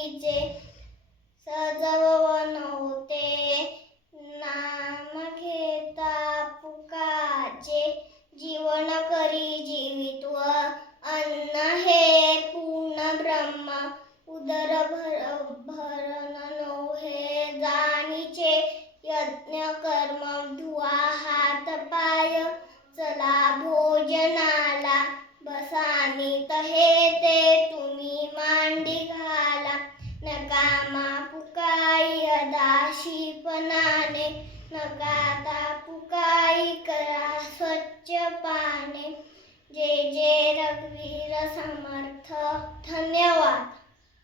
करीचे सजववन होते नाम घेता पुकाचे जीवन करी जीवित्व अन्न हे पूर्ण ब्रह्म उदर भरण नोहे जाणीचे यज्ञ कर्म धुवा हात पाय चला भोजनाला बसानीत हे ते तुम्ही मांडी घाला नकामा पुकाई अदाशीपणाने नकाता पुकाई करा स्वच्छपाने जय जय रघुवीर समर्थ. धन्यवाद.